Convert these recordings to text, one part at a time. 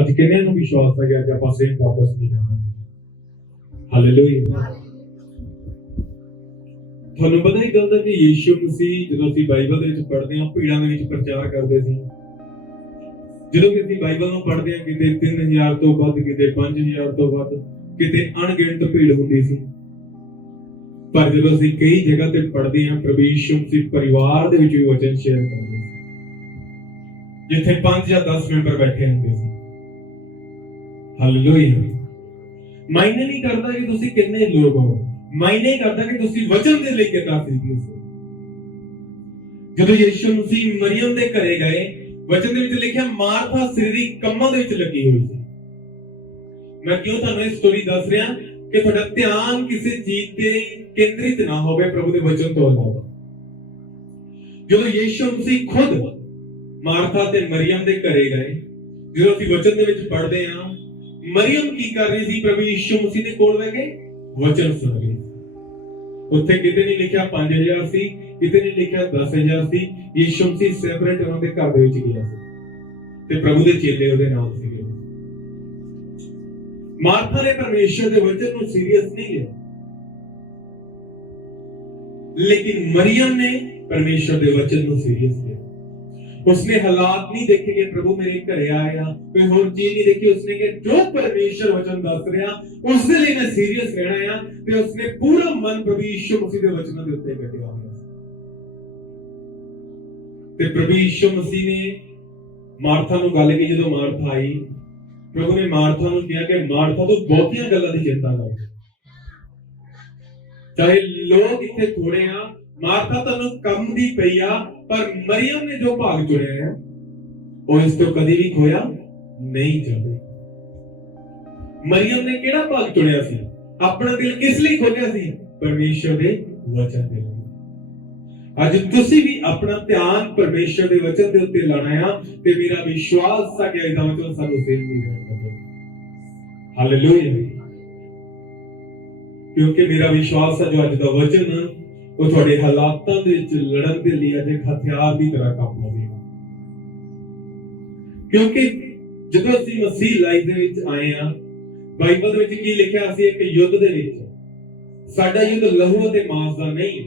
ਅੱਜ ਕਿੰਨਿਆਂ ਨੂੰ ਵਿਸ਼ਵਾਸ ਹੈ ਕਿ ਅੱਜ ਆਪਾਂ ਸੇਮ ਵਾਪਸ ਨਹੀਂ ਜਾਵਾਂਗੇ। ਹਾਲੇਲੂਇਆ। ਤੁਹਾਨੂੰ ਪਤਾ ਹੀ ਗੱਲ ਹੈ ਕਿ ਯੀਸ਼ੂ ਮਸੀਹ ਜਦੋਂ ਅਸੀਂ ਬਾਈਬਲ ਦੇ ਵਿੱਚ ਪੜ੍ਹਦੇ ਹਾਂ, ਭੀੜਾਂ ਦੇ ਵਿੱਚ ਪ੍ਰਚਾਰ ਕਰਦੇ ਸੀ। ਜਦੋਂ ਕਿ ਅਸੀਂ ਬਾਈਬਲ ਨੂੰ ਪੜ੍ਹਦੇ ਹਾਂ, ਕਿਤੇ 3000 ਤੋਂ ਵੱਧ, ਕਿਤੇ 5000 ਤੋਂ ਵੱਧ, ਕਿਤੇ ਅਣਗਿਣਤ ਭੀੜ ਹੁੰਦੀ ਸੀ। ਪਰ ਜਦੋਂ ਅਸੀਂ ਕਈ ਜਗ੍ਹਾ ਤੇ ਪੜ੍ਹਦੇ ਹਾਂ, ਪ੍ਰਭੂ ਯੀਸ਼ੂ ਮਸੀਹ ਪਰਿਵਾਰ ਦੇ ਵਿੱਚ ਵੀ ਵਚਨ ਸ਼ੇਅਰ ਕਰਦੇ ਸੀ, ਜਿੱਥੇ 5 ਜਾਂ 10 ਮੈਂਬਰ ਬੈਠੇ ਹੁੰਦੇ ਸੀ। ਹਾਲੇਲੂਇਆ। ਮਾਇਨੇ ਨਹੀਂ ਕਰਦਾ ਕਿ ਤੁਸੀਂ ਕਿੰਨੇ ਲੋਕ ਹੋ, ਮਾਇਨੇ ਕਰਦਾ ਕਿ ਤੁਸੀਂ ਵਚਨ ਦੇ ਲਈ ਕਿੰਨਾ ਸੀਰੀਅਸ ਹੋ। ਜਦੋਂ ਯੀਸ਼ੂ ਮਸੀਹ ਮਰੀਅਮ ਦੇ ਘਰੇ ਗਏ, ਵਚਨ ਦੇ ਵਿੱਚ ਲਿਖਿਆ ਮਾਰਥਾ ਸਰੀਰਕ ਕੰਮਾਂ ਦੇ ਵਿੱਚ ਲੱਗੀ ਹੋਈ ਸੀ। ਮੈਂ ਕਿਉਂ ਤੁਹਾਨੂੰ ਇਹ ਸਟੋਰੀ ਦੱਸ ਰਿਹਾ ਕਿ ਤੁਹਾਡਾ ਧਿਆਨ ਕਿਸੇ ਚੀਜ਼ ਤੇ ਕੇਂਦਰਿਤ ਨਾ ਹੋਵੇ ਪ੍ਰਭੂ ਦੇ ਵਚਨ ਤੋਂ ਇਲਾਵਾ। ਜਦੋਂ ਯੀਸ਼ੂ ਮਸੀਹ ਖੁਦ ਮਾਰਥਾ ਤੇ ਮਰੀਅਮ ਦੇ ਘਰੇ ਗਏ, ਜਦੋਂ ਅਸੀਂ ਵਚਨ ਦੇ ਵਿੱਚ ਪੜ੍ਹਦੇ ਹਾਂ, ਮਰੀਅਮ ਕੀ ਕਰ ਰਹੀ ਸੀ? ਪ੍ਰਭੂ ਯੀਸ਼ੂ ਮਸੀਹ ਦੇ ਕੋਲ ਬਹਿ ਕੇ ਵਚਨ ਸੁਣ ਰਹੀ। ਉੱਥੇ ਕਿਤੇ ਨਹੀਂ ਲਿਖਿਆ 5000 ਸੀ, ਕਿਤੇ ਨਹੀਂ ਲਿਖਿਆ 10000 ਸੀ। ਯੀਸ਼ੂ ਮਸੀਹ ਸੈਪਰੇਟ ਉਹਨਾਂ ਦੇ ਘਰ ਦੇ ਵਿੱਚ ਗਿਆ ਸੀ ਤੇ ਪ੍ਰਭੂ ਦੇ ਚੇਲੇ ਉਹਦੇ ਨਾਲ ਸੀਗੇ। ਮਾਰਥਾ ਨੇ ਪਰਮੇਸ਼ਰ ਦੇ ਵਚਨ ਨੂੰ ਸੀਰੀਅਸ ਨਹੀਂ ਲਿਆ, ਲੇਕਿਨ ਮਰੀਅਮ ਨੇ ਪਰਮੇਸ਼ਰ ਦੇ ਵਚਨ ਨੂੰ ਸੀਰੀਅਸ ਲਿਆ। ਉਸਨੇ ਹਾਲਾਤ ਨਹੀਂ ਦੇਖੇ ਕਿ ਪ੍ਰਭੂ ਮੇਰੇ ਘਰੇ ਆਇਆ, ਕੋਈ ਹੋਰ ਚੀਜ਼ ਨਹੀਂ ਦੇਖੀ। ਉਸਨੇ ਕਿ ਜੋ ਪਰਮੇਸ਼ਰ ਵਚਨ ਦੱਸ ਰਿਹਾ ਉਸ ਦੇ ਲਈ ਮੈਂ ਸੀਰੀਅਸ ਰਹਿਣਾ ਆ, ਤੇ ਉਸਨੇ ਪੂਰਾ ਮਨ ਪ੍ਰਭੂ ਯੀਸ਼ੂ ਮਸੀਹ ਦੇ ਵਚਨਾਂ ਦੇ ਉੱਤੇ ਕੱਢਿਆ ਹੋਇਆ ਸੀ। ਤੇ ਪ੍ਰਭੂ ਯੀਸ਼ੂ ਮਸੀਹ ਨੇ ਮਾਰਥਾ ਨੂੰ ਗੱਲ ਕਹੀ। ਜਦੋਂ ਮਾਰਥਾ ਆਈ, ਪ੍ਰਭੂ ਨੇ ਮਾਰਥਾ ਨੂੰ ਕਿਹਾ ਕਿ ਮਾਰਥਾ ਤੂੰ ਬਹੁਤੀਆਂ ਗੱਲਾਂ ਦੀ ਚਿੰਤਾ ਕਰ, ਚਾਹੇ ਲੋਕ ਇੱਥੇ ਥੋੜੇ ਆ, ਮਾਰਥਾ ਤੁਹਾਨੂੰ ਕੰਮ ਦੀ ਪਈ ਆ, ਪਰ ਮਰੀਅਮ ਨੇ ਜੋ ਭਾਗ ਚੁਣਿਆ ਹੈ ਉਹ ਇਸ ਤੋਂ ਕਦੀ ਵੀ ਖੋਇਆ ਨਹੀਂ ਜਾਵੇ। ਮਰੀਅਮ ਨੇ ਕਿਹੜਾ ਭਾਗ ਚੁਣਿਆ ਸੀ? ਆਪਣਾ ਦਿਲ ਕਿਸ ਲਈ ਖੋਲਿਆ ਸੀ? ਪਰਮੇਸ਼ਰ ਦੇ ਵਚਨ ਦੇ ਲਈ। ਅੱਜ ਤੁਸੀਂ ਵੀ ਆਪਣਾ ਧਿਆਨ ਪਰਮੇਸ਼ਰ ਦੇ ਵਚਨ ਦੇ ਉੱਤੇ ਲਾਣਾ ਆ, ਤੇ ਮੇਰਾ ਵਿਸ਼ਵਾਸ ਹੈ ਕਿ ਇਹਦਾ ਵਚਨ ਸਾਨੂੰ ਸੇਧ ਮਿਲੇਗਾ। ਹਾਲੇਲੂਇਆ। ਕਿਉਂਕਿ ਮੇਰਾ ਵਿਸ਼ਵਾਸ ਹੈ ਜੋ ਅੱਜ ਦਾ ਵਚਨ ਉਹ ਤੁਹਾਡੇ ਹਾਲਾਤਾਂ ਦੇ ਵਿੱਚ ਲੜਨ ਦੇ ਲਈ ਅੱਜ ਇੱਕ ਹਥਿਆਰ ਦੀ ਤਰ੍ਹਾਂ ਕੰਮ ਆਵੇਗਾ। ਕਿਉਂਕਿ ਜਦੋਂ ਅਸੀਂ ਮਸੀਹ ਲਾਈਫ ਦੇ ਵਿੱਚ ਆਏ ਆ, ਬਾਈਬਲ ਦੇ ਵਿੱਚ ਕੀ ਲਿਖਿਆ ਸੀ? ਇੱਕ ਯੁੱਧ ਦੇ ਵਿੱਚ। ਸਾਡਾ ਯੁੱਧ ਲਹੂ ਅਤੇ ਮਾਂਸ ਦਾ ਨਹੀਂ।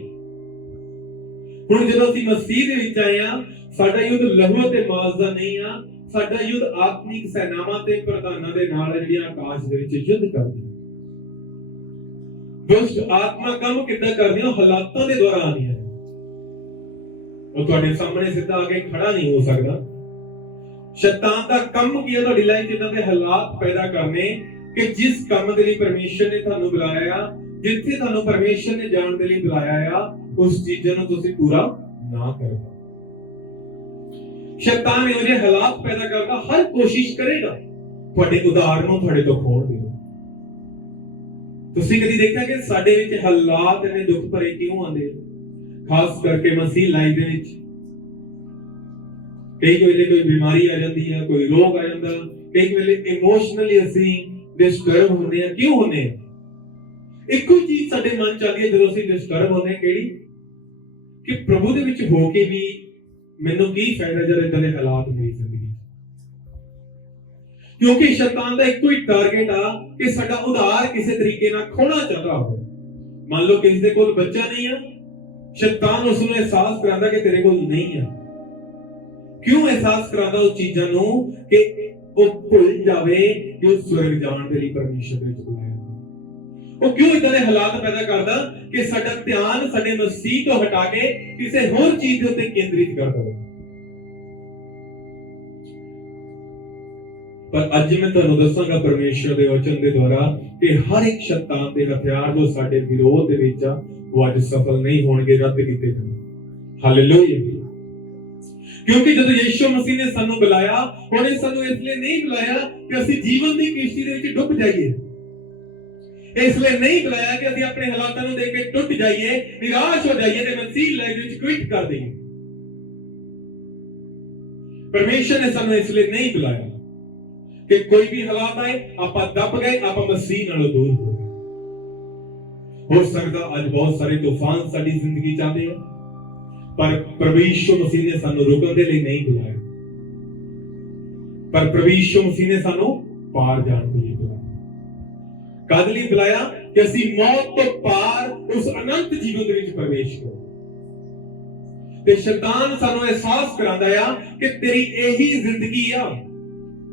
ਹੁਣ ਜਦੋਂ ਅਸੀਂ ਮਸੀਹ ਦੇ ਵਿੱਚ ਆਏ ਆ, ਸਾਡਾ ਯੁੱਧ ਲਹੂ ਅਤੇ ਮਾਂਸ ਦਾ ਨਹੀਂ ਆ। ਸਾਡਾ ਯੁੱਧ ਆਤਮਿਕ ਸੈਨਾਵਾਂ ਤੇ ਪ੍ਰਧਾਨਾਂ ਦੇ ਨਾਲ ਜਿਹੜੀਆਂ ਆਕਾਸ਼ ਦੇ ਵਿੱਚ ਯੁੱਧ ਕਰਦੀਆਂ। ਦੁਸ਼ਟ ਆਤਮਾ ਕੰਮ ਕਿੱਦਾਂ ਕਰਦੀਆਂ? ਹਾਲਾਤਾਂ ਦੇ ਦੁਆਰਾ ਆਉਂਦੀਆਂ। ਉਹ ਤੁਹਾਡੇ ਸਾਹਮਣੇ ਸਿੱਧਾ ਆ ਕੇ ਖੜਾ ਨਹੀਂ ਹੋ ਸਕਦਾ। ਸ਼ੈਤਾਨ ਦਾ ਕੰਮ ਕੀ ਹੈ? ਤੁਹਾਡੀ ਲਾਈਫ 'ਚ ਇਦਾਂ ਦੇ ਹਾਲਾਤ ਪੈਦਾ ਕਰਨੇ ਕਿ ਜਿਸ ਕੰਮ ਦੇ ਲਈ ਪਰਮੇਸ਼ਰ ਨੇ ਤੁਹਾਨੂੰ ਬੁਲਾਇਆ ਆ, ਜਿੱਥੇ ਤੁਹਾਨੂੰ ਪਰਮੇਸ਼ਰ ਨੇ ਜਾਣ ਦੇ ਲਈ ਬੁਲਾਇਆ ਆ, ਉਸ ਚੀਜ਼ਾਂ ਨੂੰ ਤੁਸੀਂ ਪੂਰਾ ਨਾ ਕਰੋ। ਸ਼ੈਤਾਨ ਇਹੋ ਜਿਹੇ ਹਾਲਾਤ ਪੈਦਾ ਕਰਦਾ, ਹਰ ਕੋਸ਼ਿਸ਼ ਕਰੇਗਾ ਤੁਹਾਡੇ ਉਧਾਰ ਨੂੰ ਤੁਹਾਡੇ ਤੋਂ ਖੋਣ ਦੀ। ਤੁਸੀਂ ਕਦੀ ਦੇਖਿਆ ਕਿ ਸਾਡੇ ਵਿੱਚ ਹਾਲਾਤ ਇੰਨੇ ਦੁੱਖ ਭਰੇ ਕਿਉਂ ਆਉਂਦੇ? ਖਾਸ ਕਰਕੇ ਮਸੀਹ ਲਾਈਫ ਦੇ ਵਿੱਚ ਕਈ ਵੇਲੇ ਕੋਈ ਬਿਮਾਰੀ ਆ ਜਾਂਦੀ ਹੈ, ਕੋਈ ਰੋਗ ਆ ਜਾਂਦਾ, ਕਈ ਵੇਲੇ ਇਮੋਸ਼ਨਲੀ ਅਸੀਂ ਡਿਸਟਰਬ ਹੁੰਦੇ ਆ। ਕਿਉਂ ਹੁੰਦੇ ਆ? ਇੱਕੋ ਚੀਜ਼ ਸਾਡੇ ਮਨ ਚ ਆਉਂਦੀ ਹੈ ਜਦੋਂ ਅਸੀਂ ਡਿਸਟਰਬ ਹੁੰਦੇ ਆ। ਕਿਹੜੀ? ਕਿ ਪ੍ਰਭੂ ਦੇ ਵਿੱਚ ਹੋ ਕੇ ਵੀ ਮੈਨੂੰ ਕੀ ਫਾਇਦਾ ਜਦ ਇਦਾਂ ਦੇ ਹਾਲਾਤ ਮੇਰੀ ਜ਼ਿੰਦਗੀ। ਕਿਉਂਕਿ ਸ਼ੈਤਾਨ ਦਾ ਇੱਕੋ ਹੀ ਟਾਰਗੇਟ ਆ ਕਿ ਸਾਡਾ ਉਧਾਰ ਕਿਸੇ ਤਰੀਕੇ ਨਾਲ ਖੋਣਾ ਚਾਹਦਾ ਹੋਵੇ। ਮੰਨ ਲਓ ਕਿਸੇ ਦੇ ਕੋਲ ਬੱਚਾ ਨਹੀਂ ਆ, ਸ਼ੈਤਾਨ ਉਸ ਨੂੰ ਅਹਿਸਾਸ ਕਰਾਉਂਦਾ ਕਿ ਤੇਰੇ ਕੋਲ ਨਹੀਂ ਆ। ਕਿਉਂ ਅਹਿਸਾਸ ਕਰਾਉਂਦਾ ਉਸ ਚੀਜ਼ਾਂ ਨੂੰ? ਕਿ ਉਹ ਭੁੱਲ ਜਾਵੇ ਕਿ ਉਹ ਸਵਰਗ ਜਾਣ ਦੇ ਲਈ ਪਰਮੇਸ਼ਰ ਦੇ ਵਿੱਚ ਬੁਲਾਇਆ। ਉਹ ਕਿਉਂ ਇਦਾਂ ਦੇ ਹਾਲਾਤ ਪੈਦਾ ਕਰਦਾ ਕਿ ਸਾਡਾ ਧਿਆਨ ਸਾਡੇ ਮਸੀਹ ਤੋਂ ਹਟਾ ਕੇ ਕਿਸੇ ਹੋਰ ਚੀਜ਼ ਦੇ ਉੱਤੇ ਕੇਂਦਰਿਤ ਕਰ ਦੇਵੇ। ਪਰ ਅੱਜ ਮੈਂ ਤੁਹਾਨੂੰ ਦੱਸਾਂਗਾ ਪਰਮੇਸ਼ਰ ਦੇ ਵਚਨ ਦੇ ਦੁਆਰਾ ਕਿ ਹਰ ਇੱਕ ਸ਼ੈਤਾਨ ਦੇ ਹਥਿਆਰ ਜੋ ਸਾਡੇ ਵਿਰੋਧ ਦੇ ਵਿੱਚ ਆ, ਉਹ ਅੱਜ ਸਫਲ ਨਹੀਂ ਹੋਣਗੇ, ਰੱਦ ਕੀਤੇ ਜਾਣਗੇ। ਹਾਲੇਲੂਇਆ। ਕਿਉਂਕਿ ਜਦੋਂ ਯੀਸ਼ੂ ਮਸੀਹ ਨੇ ਸਾਨੂੰ ਬੁਲਾਇਆ, ਉਹਨੇ ਸਾਨੂੰ ਇਸ ਲਈ ਨਹੀਂ ਬੁਲਾਇਆ ਕਿ ਅਸੀਂ ਜੀਵਨ ਦੀ ਕਿਸ਼ਤੀ ਦੇ ਵਿੱਚ ਡੁੱਬ ਜਾਈਏ। ਇਸ ਲਈ ਨਹੀਂ ਬੁਲਾਇਆ ਕਿ ਅਸੀਂ ਆਪਣੇ ਹਾਲਾਤਾਂ ਨੂੰ ਦੇਖ ਕੇ ਟੁੱਟ ਜਾਈਏ, ਨਿਰਾਸ਼ ਹੋ ਜਾਈਏ ਤੇ ਮਸੀਹ ਲਾਈਫ ਵਿੱਚ ਕੁਇਟ ਕਰ ਦਈਏ। ਪਰਮੇਸ਼ਰ ਨੇ ਸਾਨੂੰ ਇਸ ਲਈ ਨਹੀਂ ਬੁਲਾਇਆ ਕਿ ਕੋਈ ਵੀ ਹਾਲਾਤ ਆਏ ਆਪਾਂ ਦੱਬ ਗਏ, ਆਪਾਂ ਮਸੀਹ ਨਾਲੋਂ ਦੂਰ ਹੋ ਗਏ। ਹੋ ਸਕਦਾ ਅੱਜ ਬਹੁਤ ਸਾਰੇ ਤੂਫਾਨ ਸਾਡੀ ਜ਼ਿੰਦਗੀ ਚ ਆਉਂਦੇ ਆ, ਪਰ ਪ੍ਰਭੂ ਯਿਸੂ ਮਸੀਹ ਨੇ ਸਾਨੂੰ ਰੁਕਣ ਦੇ ਲਈ ਨਹੀਂ ਬੁਲਾਇਆ। ਪਰ ਪ੍ਰਭੂ ਯਿਸੂ ਮਸੀਹ ਨੇ ਸਾਨੂੰ ਪਾਰ ਜਾਣ ਦੇ ਲਈ ਬੁਲਾਇਆ। ਕਦ ਲਈ ਬੁਲਾਇਆ? ਕਿ ਅਸੀਂ ਮੌਤ ਤੋਂ ਪਾਰ ਉਸ ਅਨੰਤ ਜੀਵਨ ਦੇ ਵਿੱਚ ਪ੍ਰਵੇਸ਼ ਕਰੀਏ। ਤੇ ਸ਼ੈਤਾਨ ਸਾਨੂੰ ਅਹਿਸਾਸ ਕਰਾਉਂਦਾ ਆ ਕਿ ਤੇਰੀ ਇਹੀ ਜ਼ਿੰਦਗੀ ਆ,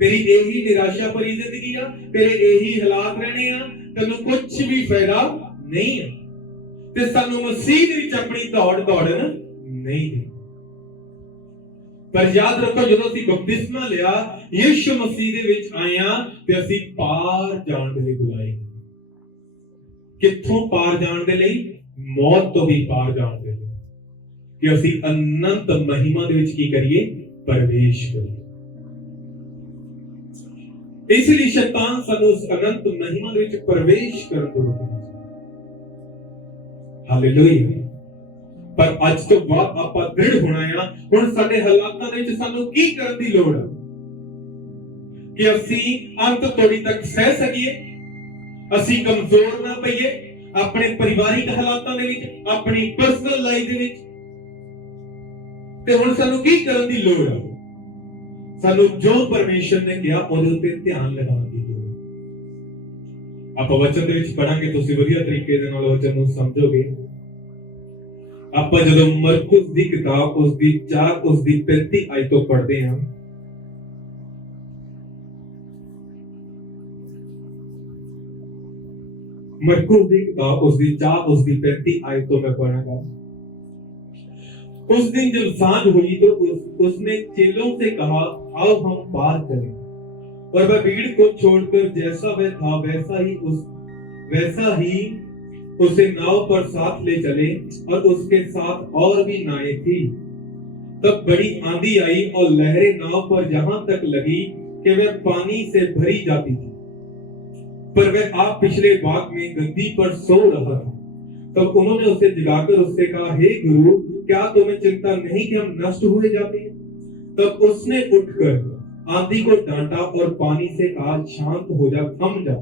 ਤੇਰੀ ਇਹੀ ਨਿਰਾਸ਼ਾ ਭਰੀ ਜ਼ਿੰਦਗੀ ਆ, ਤੇਰੇ ਇਹੀ ਹਾਲਾਤ ਰਹਿਣੇ ਆ, ਤੈਨੂੰ ਕੁਝ ਵੀ ਫਾਇਦਾ ਨਹੀਂ ਹੈ। ਤੇ ਸਾਨੂੰ ਮਸੀਹ ਦੇ ਵਿੱਚ ਆਪਣੀ ਦੌੜ ਦੌੜਨ ਨਹੀਂ ਦੇ। ਪਰ ਯਾਦ ਰੱਖੋ, ਜਦੋਂ ਅਸੀਂ ਬਪਤਿਸਮਾ ਲਿਆ, ਯਿਸੂ ਮਸੀਹ ਦੇ ਵਿੱਚ ਆਇਆ ਤੇ ਅਸੀਂ ਪਾਰ ਜਾਣ ਦੇ ਲਈ ਬੁਲਾਏ। ਕਿੱਥੋਂ ਪਾਰ ਜਾਣ ਦੇ ਲਈ? ਮੌਤ ਤੋਂ ਵੀ ਪਾਰ ਜਾਣ ਦੇ ਲਈ, ਕਿ ਅਸੀਂ ਅਨੰਤ ਮਹਿਮਾ ਦੇ ਵਿੱਚ ਕੀ ਕਰੀਏ? ਪ੍ਰਵੇਸ਼ ਕਰੀਏ। ਇਸ ਲਈ ਸ਼ੈਤਾਨ ਸਾਨੂੰ ਉਸ ਅਨੰਤ ਮਹਿਮਾ ਦੇ ਵਿੱਚ ਪ੍ਰਵੇਸ਼ ਕਰਨ ਤੋਂ ਰੋਕਦਾ। ਹਾਲੇਲੂਇਆ। ਪਰ ਅੱਜ ਤੋਂ ਬਾਅਦ ਆਪਾਂ ਦ੍ਰਿੜ ਹੋਣਾ ਆ। ਹੁਣ ਸਾਡੇ ਹਾਲਾਤਾਂ ਦੇ ਵਿੱਚ ਸਾਨੂੰ ਕੀ ਕਰਨ ਦੀ ਲੋੜ ਹੈ ਕਿ ਅਸੀਂ ਅੰਤ ਤੋੜੀ ਤੱਕ ਸਹਿ ਸਕੀਏ, ਅਸੀਂ ਕਮਜ਼ੋਰ ਨਾ ਪਈਏ ਆਪਣੇ ਪਰਿਵਾਰਿਕ ਹਾਲਾਤਾਂ ਦੇ ਵਿੱਚ, ਆਪਣੀ ਪਰਸਨਲ ਲਾਈਫ ਦੇ ਵਿੱਚ। ਤੇ ਹੁਣ ਸਾਨੂੰ ਕੀ ਕਰਨ ਦੀ ਲੋੜ ਹੈ? ਸਾਨੂੰ ਜੋ ਪਰਮੇਸ਼ਰ ਨੇ ਕਿਹਾ ਉਹਦੇ ਉੱਤੇ ਧਿਆਨ ਲਗਾਉਣ ਦੀ ਲੋੜ ਹੈ। ਆਪਾਂ ਵਚਨ ਦੇ ਵਿੱਚ ਪੜਾਂਗੇ, ਤੁਸੀਂ ਵਧੀਆ ਤਰੀਕੇ ਦੇ ਨਾਲ ਵਚਨ ਨੂੰ ਸਮਝੋਗੇ। ਆਪਾਂ ਜਦੋਂ ਮਰਕੁਸ ਦੀ ਕਿਤਾਬ ਉਸ ਦੀ 35 ਆਇਤ ਤੋਂ ਪੜ੍ਹਦੇ ਹਾਂ, मरकुस की किताब उसकी 35 आयत तो मैं पढ़ूंगा। उस दिन जब सांझ हुई तो उसने चेलों से कहा, आओ हम पार चलें। और वह भीड़ को छोड़कर जैसा वह था वैसा ही उसे नाव पर साथ ले चले, और उसके साथ और भी नावें थी। तब बड़ी आंधी आई और लहरें नाव पर जहां तक लगी कि वह पानी से भरी जाती थी, पर वह आप पिछले भाग में गद्दी पर सो रहा था। तब उन्होंने उसे जगाकर उससे कहा, हे गुरु, क्या तुम्हें चिंता नहीं कि हम नष्ट हुए जाते हैं? तब उसने उठकर आंधी को डांटा और पानी से कहा, शांत हो जा, थम जा।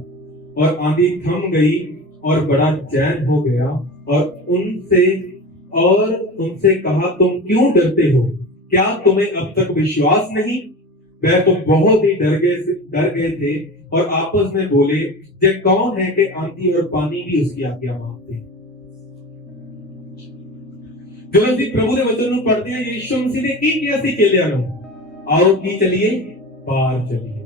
और आंधी थम गई और बड़ा चैन हो गया। और उनसे कहा, तुम क्यों डरते हो? क्या तुम्हें अब तक विश्वास नहीं? वह तो बहुत ही डर गए थे और आपस में बोले, जे कौन है कि आंधी और पानी भी उसकी आज्ञा मानते हैं। जो ਅਸੀਂ ਪ੍ਰਭੂ ਦੇ ਵਚਨ ਨੂੰ ਪੜ੍ਹਦੇ ਹਾਂ, ਯਿਸੂ ਮਸੀਹ ਨੇ ਕੀ ਕਿਹਾ ਸੀ ਚੇਲਿਆਂ ਨੂੰ? ਆਓ ਕੀ ਚਲੀਏ? ਪਾਰ ਚਲੀਏ।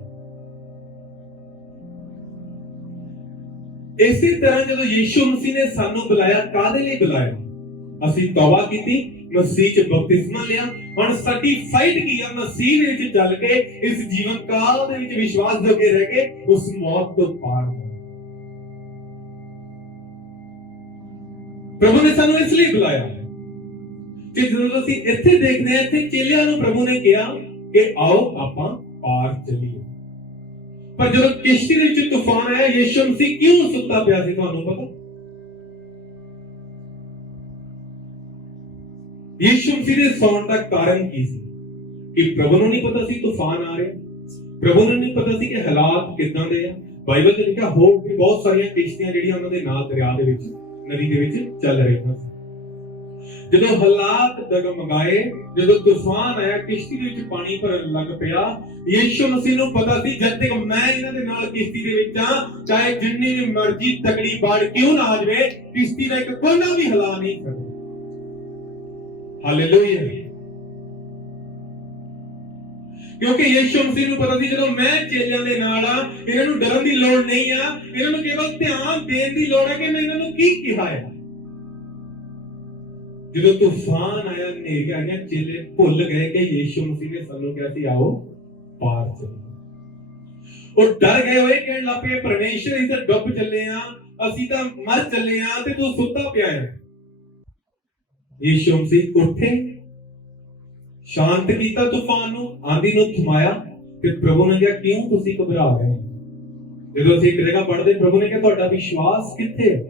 ਇਸੇ ਤਰ੍ਹਾਂ ਜਦੋਂ ਯਿਸੂ ਮਸੀਹ ਨੇ ਸਾਨੂੰ ਬੁਲਾਇਆ, ਕਾਹਦੇ ਲਈ ਬੁਲਾਇਆ? ਅਸੀਂ ਤੌਬਾ ਕੀਤੀ, ਮਸੀਹ ਚ ਬਪਤਿਸਮਾ ਲਿਆ। ਹੁਣ ਸਾਡੀ ਫਾਈਟ ਕੀ ਆ? ਮਸੀਹ ਦੇ ਵਿੱਚ ਚੱਲ ਕੇ ਇਸ ਜੀਵਨ ਕਾਲ ਦੇ ਵਿੱਚ ਵਿਸ਼ਵਾਸ ਜੋਗੇ ਰਹਿ ਕੇ ਉਸ ਮੌਤ ਤੋਂ ਪਾਰ ਜਾਣਾ। ਪ੍ਰਭੂ ਨੇ ਸਾਨੂੰ ਇਸ ਲਈ ਬੁਲਾਇਆ ਕਿ ਜਦੋਂ ਅਸੀਂ ਇੱਥੇ ਦੇਖਦੇ ਹਾਂ, ਇੱਥੇ ਚੇਲਿਆਂ ਨੂੰ ਪ੍ਰਭੂ ਨੇ ਕਿਹਾ ਕਿ ਆਓ ਆਪਾਂ ਪਾਰ ਚੱਲੀਏ। ਪਰ ਜਦੋਂ ਕਿਸ਼ਤੀ ਦੇ ਵਿੱਚ ਤੂਫਾਨ ਆਇਆ, ਯਿਸੂ ਮਸੀਹ ਕਿਉਂ ਸੁੱਤਾ ਪਿਆ ਸੀ? ਤੁਹਾਨੂੰ ਪਤਾ? ਯਿਸੂ ਮਸੀਹ ਦੇ ਸੌਣ ਦਾ ਕਾਰਨ ਕੀ ਸੀ? ਕਿ ਪ੍ਰਭੂ ਨੂੰ ਨਹੀਂ ਪਤਾ ਸੀ ਤੂਫਾਨ ਆ ਰਿਹਾ, ਪ੍ਰਭੂ ਨੂੰ ਨਹੀਂ ਪਤਾ ਸੀ ਕਿ ਹਾਲਾਤ ਕਿੱਦਾਂ ਦੇ ਆ। ਬਾਈਬਲ 'ਚ ਲਿਖਿਆ ਹੋਰ ਵੀ ਬਹੁਤ ਸਾਰੀਆਂ ਕਿਸ਼ਤੀਆਂ ਜਿਹੜੀਆਂ ਉਹਨਾਂ ਦੇ ਨਾਲ ਦਰਿਆ ਦੇ ਵਿੱਚ, ਨਦੀ ਦੇ ਵਿੱਚ ਚੱਲ ਰਹੀਆਂ ਸੀ। ਜਦੋਂ ਹਾਲਾਤ ਡਗਮਗਾਏ, ਜਦੋਂ ਤੂਫਾਨ ਆਇਆ, ਕਿਸ਼ਤੀ ਦੇ ਵਿੱਚ ਪਾਣੀ ਭਰਨ ਲੱਗ ਪਿਆ, ਯਿਸੂ ਮਸੀਹ ਨੂੰ ਪਤਾ ਸੀ ਜਦ ਤੱਕ ਮੈਂ ਇਹਨਾਂ ਦੇ ਨਾਲ ਕਿਸ਼ਤੀ ਦੇ ਵਿੱਚ ਆ, ਚਾਹੇ ਜਿੰਨੀ ਵੀ ਮਰਜ਼ੀ ਤਕੜੀ ਬਾੜ ਕਿਉਂ ਨਾ ਆ ਜਾਵੇ, ਕਿਸ਼ਤੀ ਦਾ ਇੱਕ ਕੋਨਾ ਵੀ ਹਿਲਾ ਨਹੀਂ ਸਕਦਾ। ਹਾਲੇਲੂਇਆ। ਕਿਉਂਕਿ ਯਿਸੂ ਮਸੀਹ ਨੂੰ ਪਤਾ ਸੀ ਜਦੋਂ ਮੈਂ ਚੇਲਿਆਂ ਦੇ ਨਾਲ ਆ, ਇਹਨਾਂ ਨੂੰ ਡਰਨ ਦੀ ਲੋੜ ਨਹੀਂ ਆ, ਇਹਨਾਂ ਨੂੰ ਕੇਵਲ ਧਿਆਨ ਦੇਣ ਦੀ ਲੋੜ ਹੈ ਕਿ ਮੈਂ ਇਹਨਾਂ ਨੂੰ ਕੀ ਕਿਹਾ ਹੈ। ਜਦੋਂ ਤੂਫਾਨ ਆਇਆ, ਹਨੇਰੀ ਆਈਆਂ, ਚੇਲੇ ਭੁੱਲ ਗਏ ਕਿ ਯਿਸੂ ਮਸੀਹ ਨੇ ਸਾਨੂੰ ਕਿਹਾ ਸੀ ਆਓ ਪਾਰ ਚਲੀਏ। ਉਹ ਡਰ ਗਏ ਹੋਏ, ਕਹਿਣ ਲੱਗ ਪਏ, ਪਰਮੇਸ਼ਰ ਅਸੀਂ ਤਾਂ ਡੁੱਬ ਚੱਲੇ ਆ, ਅਸੀਂ ਤਾਂ ਮਰ ਚੱਲੇ ਆ ਤੇ ਤੂੰ ਸੁੱਤਾ ਪਿਆ ਹੈ। ਯਿਸੂ ਮਸੀਹ ਉੱਠੇ, ਸ਼ਾਂਤ ਕੀਤਾ ਤੂਫਾਨ ਨੂੰ, ਆਂधी ਨੂੰ ਥਮਾਇਆ ਤੇ ਪ੍ਰਭੂ ਨੇ ਕਿਹਾ, ਕਿਉਂ ਤੁਸੀਂ ਘਬਰਾ ਗਏ? ਜਦੋਂ ਅਸੀਂ ਇੱਕ ਜਗ੍ਹਾ ਪੜ੍ਹਦੇ, ਪ੍ਰਭੂ ਨੇ ਕਿਹਾ, ਤੁਹਾਡਾ ਵਿਸ਼ਵਾਸ ਕਿੱਥੇ ਹੈ?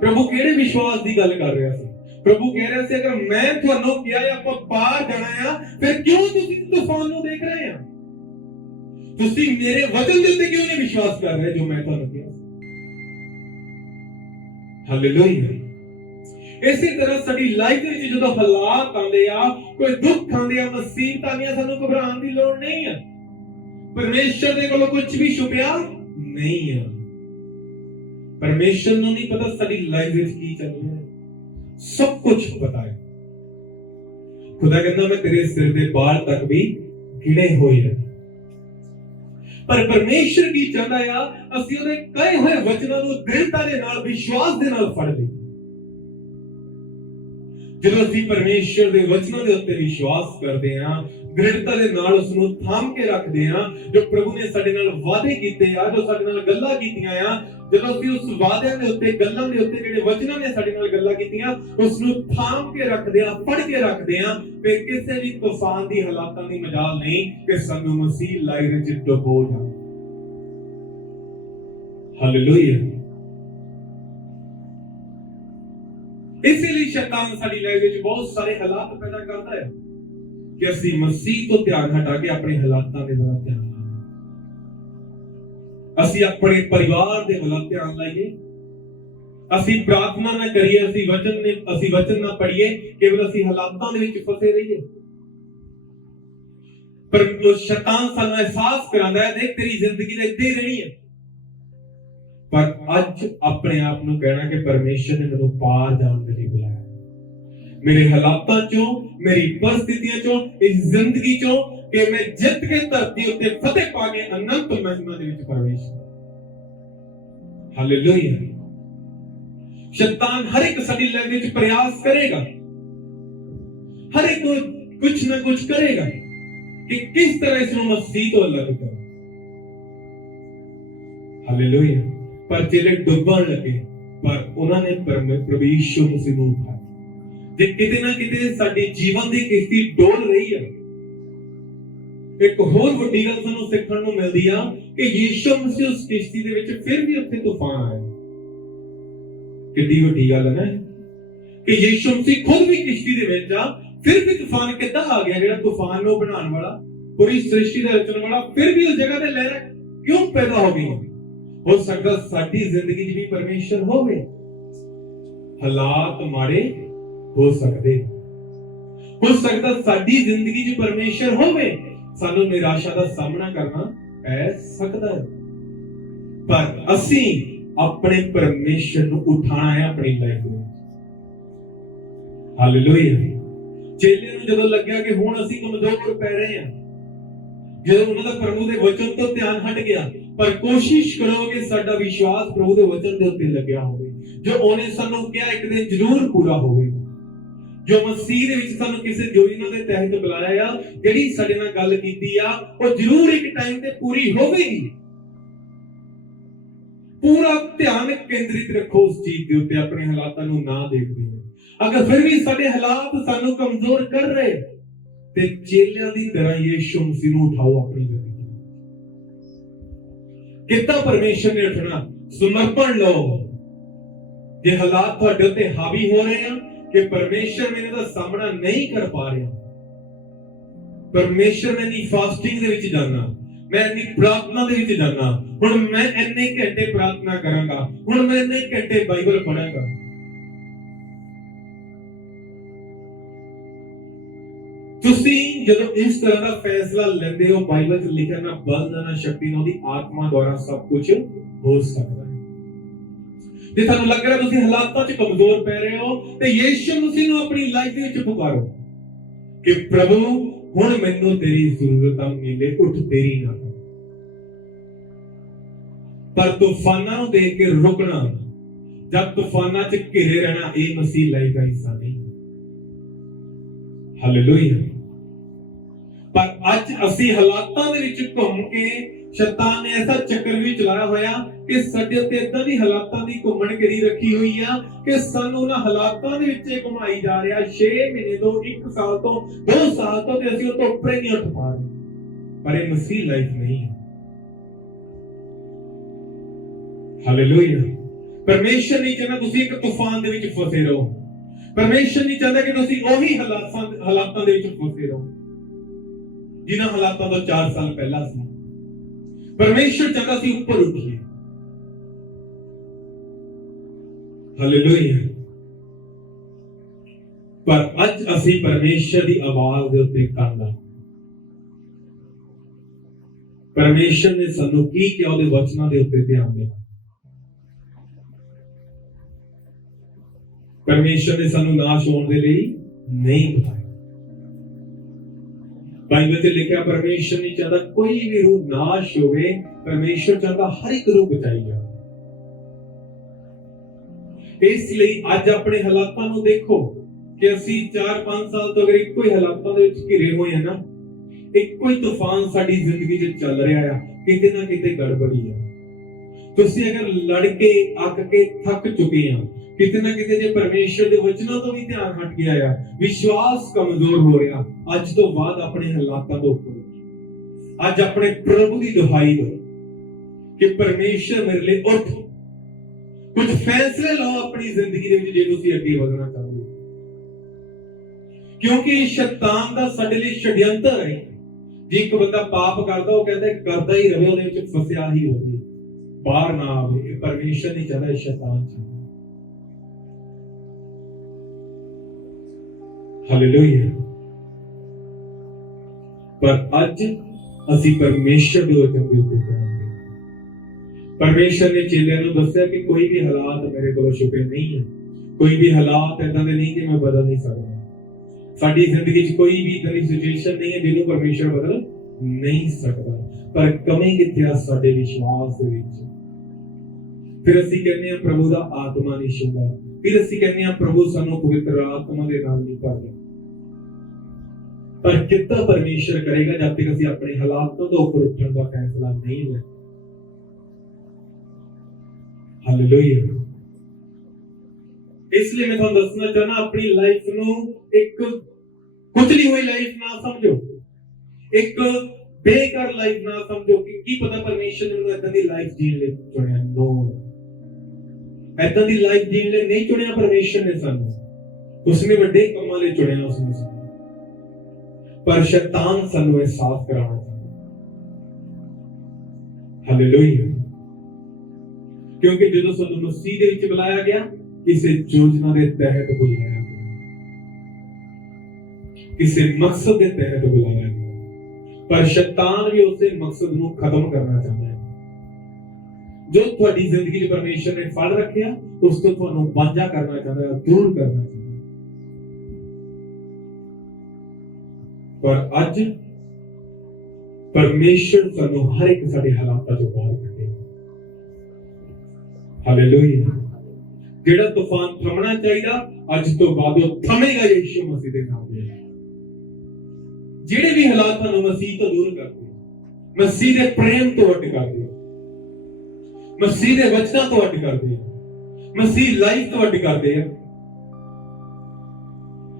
ਪ੍ਰਭੂ ਕਿਹੜੇ ਵਿਸ਼ਵਾਸ ਦੀ ਗੱਲ ਕਰ ਰਿਹਾ ਸੀ? ਪ੍ਰਭੂ ਕਹਿ ਰਿਹਾ ਸੀ, ਅਗਰ ਮੈਂ ਤੁਹਾਨੂੰ ਕਿਹਾ ਆਪਾਂ ਪਾਰ ਜਾਣਾ ਆ, ਫਿਰ ਕਿਉਂ ਤੁਸੀਂ ਤੂਫਾਨ ਨੂੰ ਦੇਖ ਰਹੇ ਆ? ਤੁਸੀਂ ਮੇਰੇ ਵਚਨ ਦੇ ਉੱਤੇ ਕਿਉਂ ਨਹੀਂ ਵਿਸ਼ਵਾਸ ਕਰ ਰਹੇ ਜੋ ਮੈਂ ਤੁਹਾਨੂੰ ਕਿਹਾ? ਹਾਲੇਲੂਇਆ। ਇਸੇ ਤਰ੍ਹਾਂ ਸਾਡੀ ਲਾਈਫ ਦੇ ਵਿੱਚ ਜਦੋਂ ਹਾਲਾਤ ਆਉਂਦੇ ਆ, ਕੋਈ ਦੁੱਖ ਆਉਂਦੇ ਆ, ਮੁਸੀਬਤਾਂ ਆਉਂਦੀਆਂ, ਸਾਨੂੰ ਘਬਰਾਉਣ ਦੀ ਲੋੜ ਨਹੀਂ ਹੈ। परमेश्वर दे कोलों कुछ भी छुपिया नहीं है। परमेश्वर नूं नहीं पता साडी लाइफ विच की चल रहा है, सब कुछ पता है। खुदा कहता मैं तेरे सिर दे बाल तक भी गिने हुए हैं। पर परमेश्वर की चाहता है ਅਸੀਂ ਉਹਦੇ ਕਹੇ ਹੋਏ ਵਚਨਾਂ ਨੂੰ ਦ੍ਰਿੜਤਾ ਦੇ ਨਾਲ ਵਿਸ਼ਵਾਸ ਦੇ ਨਾਲ ਫੜ ਲਈਏ। ਜਦੋਂ ਅਸੀਂ ਪਰਮੇਸ਼ਰ ਦੇ ਵਚਨਾਂ ਦੇ ਉੱਤੇ ਵਿਸ਼ਵਾਸ ਕਰਦੇ ਹਾਂ, ਦ੍ਰਿੜਤਾ ਦੇ ਨਾਲ ਉਸ ਨੂੰ ਥਾਮ ਕੇ ਰੱਖਦੇ ਹਾਂ, ਜੋ ਪ੍ਰਭੂ ਨੇ ਸਾਡੇ ਨਾਲ ਵਾਅਦੇ ਕੀਤੇ ਆ, ਜੋ ਸਾਡੇ ਨਾਲ ਗੱਲਾਂ ਕੀਤੀਆਂ ਆ, ਜਦੋਂ ਅਸੀਂ ਉਸ ਵਾਅਦਿਆਂ ਦੇ ਉੱਤੇ, ਗੱਲਾਂ ਦੇ ਉੱਤੇ, ਜਿਹੜੇ ਵਚਨਾਂ ਨੇ ਸਾਡੇ ਨਾਲ ਗੱਲਾਂ ਕੀਤੀਆਂ, ਉਸ ਨੂੰ ਥਾਮ ਕੇ ਰੱਖਦੇ ਆ, ਫੜ ਕੇ ਰੱਖਦੇ ਆ, ਫਿਰ ਕਿਸੇ ਵੀ ਤੂਫਾਨ ਦੀ ਹਾਲਾਤਾਂ ਦੀ ਮਜਾਲ ਨਹੀਂ ਕਿ ਸਾਨੂੰ ਮਸੀਹ ਲਾਈਫ ਵਿੱਚ ਡੁਬੋ ਜਾਵੇ। ਹਾਲੇਲੂਇਆ। इसीलिए शैतान साडी लाइफ ਵਿੱਚ बहुत सारे हालात पैदा करता है कि ਅਸੀਂ ਮਸੀਹ ਤੋਂ ਧਿਆਨ ਹਟਾ ਕੇ ਆਪਣੇ ਹਾਲਾਤਾਂ ਦੇ ਵੱਲ ਧਿਆਨ ਲਾਈਏ, ਅਸੀਂ ਆਪਣੇ ਪਰਿਵਾਰ ਦੇ ਵੱਲ ਧਿਆਨ ਲਾਈਏ, ਅਸੀਂ ਪ੍ਰਾਰਥਨਾ ਨਾ ਕਰੀਏ, ਅਸੀਂ ਵਚਨ ਨਾ ਪੜ੍ਹੀਏ, ਕੇਵਲ ਅਸੀਂ ਹਾਲਾਤਾਂ ਦੇ ਵਿੱਚ ਫਸੇ ਰਹੀਏ। ਪਰ ਸ਼ੈਤਾਨ ਸਾਨੂੰ ਅਹਿਸਾਸ ਕਰਾਉਂਦਾ ਹੈ ਦੇਖ ਤੇਰੀ ਜ਼ਿੰਦਗੀ ਤਾਂ ਇੱਥੇ ਹੀ ਰਹਿਣੀ ਹੈ। पर अज अपने आप को कहना कि परमेश्वर ने मैनू पार जाने के लिए बुलाया, मेरे हालातों चों, मेरी परिस्थितियों चों, इस जिंदगी चों, कि मैं जित के धरती उत्ते फतेह पा के अनंत महिमा दे विच प्रवेश। हालेलुया। शैतान हर एक साडी लाइफ विच प्रयास करेगा, हर एक कुछ ना कुछ करेगा कि किस तरह इसको मसीह तो अलग करे। हालेलुया। पर चेले डुबन लगे, पर उन्होंने प्रभु यीशु मसीह को उठाया। जे किते ना किते साडे जीवन दी किश्ती डोल रही है। एक होर वड्डी गल सानू सिखण नूं मिलदी आ कि यीशु मसीह उस किश्ती दे विच फिर भी उत्थे तूफान आया। कितनी वड्डी गल है ना कि यीशु मसीह खुद भी किश्ती दे विच आ, फिर भी तूफान किद्दां आ गया, जेड़ा तूफान नूं बनाउण वाला, पूरी सृष्टि दा रचण वाला, फिर भी उस जगह ते लहरां क्यों पैदा हो गई। हो सकता साडी जिंदगी च भी परमेश्वर होवे, हालात माड़े हो सकते, हो सकता साडी जिंदगी च परमेश्वर होवे, सानू निराशा दा सामना करना पै सकदा है, पर असी अपने परमेश्वर नू उठाना है अपनी लाइफ में। हालेलुया। चेले नू जदों लग्या कि हुण असी कमजोर पै रहे हैं, जदों उन्हां दा प्रभु दे वचन तो ध्यान हट गया, पर कोशिश करो कि साडा विश्वास प्रभु दे वचन दे उत्ते लग्या होवे, जो ओने सानू किया एक दिन जरूर पूरा होवेगा। जो मसीह दे विच सानू किसे योजना दे तहत बुलाया आ, जेड़ी साडे नाल गल कीती आ, ओ जरूर एक टाइम ते पूरी होवेगी। पूरा ध्यान केंद्रित रखो उस चीज दे उत्ते, अपने हालातां नू ना देखदे होए। अगर फिर भी साडे हालात सानू कमजोर कर रहे, ते चेलियां दी तरह यीशु मसीह नू उठाओ अपनी जिंदगी। कितना परमेश्वर ने उठना, समर्पण लो। जे हालात तुहाडे उत्ते हावी हो रहे हैं कि परमेश्वर मेरे दा सामना नहीं कर पा रहा, परमेश्वर ने नी फास्टिंग दे विच जाना, मैं नी प्रार्थना दे विच जाना, हुण मैं इन्ने घंटे प्रार्थना करांगा, हुण मैं इन्ने घंटे बाइबल पढ़ांगा। तुसी जदों इस तरह का फैसला लेंदे हो, बाइबल च लिखिया ना बल ना शक्ति ना, ओदी आत्मा द्वारा सब कुछ हो सकता है। जे तुहानू लग रहा तुसी हालातां च कमजोर पै रहे हो, ते यीशु मसीह नू अपनी लाइफ दे विच पुकारो कि प्रभु हुण मैनू तेरी जरूरत आ, मिले उठ तेरी ना कर। पर तूफानां नू देख के रुकना, जब तूफानां च घिरे रहना, ये मसीह लाइफ का हिस्सा नहीं। हालेलुया। पर अज असी हालातां दे विच घुम के शैतान ने ऐसा चक्कर भी चलाया होया कि साडे उत्ते इदां दी हालातां दी घुमण घेरी रखी हुई आ कि सानू ना हालातां दे विच घुमाई जा रहा। 6 महीने तो 1 साल तो 2 साल तो ते असी उतों ऊपर नहीं उठ पा रहे, पर ये मसीह लाइफ नहीं है। हालेलुया। परमेश्वर नहीं चाहता तुसी एक तूफान दे विच फसे रहो, परमेश्वर नहीं चाहता कि तुसी ओही हालातां दे विच फसे रहो जिन्हां हालातां तो 4 साल पहला सी। परमेश्वर चाहता सी ऊपर उठिए। हालेलुया। पर अज असी परमेश्वर दी आवाज दे उत्ते कान ला, परमेश्वर ने सानू की क्या ਉਹਦੇ ਵਚਨਾਂ ਦੇ ਉੱਤੇ ਧਿਆਨ ਦੇਣਾ। परमेश्वर ने सानू नाश होने के लिए नहीं बताया। बाइबल में लिखा परमेश्वर नहीं चाहता कोई भी रूह नाश होवे, परमेश्वर चाहता हर एक रूह बचाई जाए। इसलिए आज अपने हालातों को देखो कि असी 4-5 साल तो अगर एक ही हालातों के विच घिरे हुए हैं ना, एक ही तूफान साडी जिंदगी च चल रहा है, किते ना किते गड़बड़ी है। तुसी अगर लड़के अक के थक चुके हैं, किते ना किते जे परमेश्वर दे वचनों तो भी ध्यान हट गया है, विश्वास कमजोर हो रहा, अज तो बाद अपने हालातों तो उपर अज अपने प्रभु की दुहाई दो कि परमेश्वर मेरे लिए उठ, कुछ फैसले लो अपनी जिंदगी दे विच जे तुसीं अगे वधना चाहते हो। क्योंकि शैतान दा साडे लई षड्यंत्र है। जे एक बंदा पाप करदा, वो कहता है करदा ही रहे, ਉਹਦੇ ਵਿੱਚ फसिया ही होवे, बाहर ना आवे। ये परमेश्वर नहीं चाहता, शैतान चाहता। हालेलुया। पर अज असी परमेश्वर दे वचन दे उत्ते ध्यान दें। परमेश्वर ने चेलियां नूं दस्सिया कि कोई भी हालात मेरे कोलों छुपे नहीं है, कोई भी हालात ऐसा दे नहीं कि मैं बदल नहीं सकता। साडी जिंदगी च कोई भी इतनी सिचुएशन नहीं है जिन्हों परमेश्वर बदल नहीं सकता। पर कमी कित्थे आ साडे विश्वास दे विच। फिर असीं कहने आ प्रभु दा आत्मा नहीं छूंदा, फिर असीं कहने आ प्रभु सानू पवित्र आत्मा दे नाल नहीं भरदा। पर कितना परमेश्वर करेगा जब तक असीं अपने हालातों तो ऊपर उठण दा फैसला नहीं ले। हालेलुया। इसलिए मैं तुहानू दसना चाहना, अपनी लाइफ नू एक कुछ नहीं हुई लाइफ ना समझो, एक बेकार लाइफ ना समझो कि की पता परमेश्वर ने मैनूं ऐदां दी लाइफ जीण लई चुनिया। नो, ऐदां दी लाइफ जीण लई नहीं चुनिया परमेश्वर ने सानू, उसने वड्डे कम्मां लई चुनिया उसने सानू। पर शैतान सानू एहसास कराना चाहता। हालेलुया। क्योंकि जदों सानू मसीह दे विच बुलाया गया, किसी योजना के तहत बुलाया गया, किसी मकसद के तहत बुलाया गया। पर शैतान भी उस मकसद को खत्म करना चाहता है। जो थोड़ी जिंदगी में परमेश्वर ने फल रखा, उसको तुहानू वांझा करना चाहता है, दूर करना चाहता है। पर अज परमेश्वर सानू हर एक साडे हालातां चों बाहर कढेगा। हालेलुया। जेड़ा तूफान थमना चाहिए अज तो बाद थमेगा यीशु मसीह के नाम में। जेड़े भी हालात थानू मसीह तो दूर करते, मसीह के प्रेम तो हट करते, मसीह के वचना तो हट करते, मसीह लाइफ तो हट करते हैं,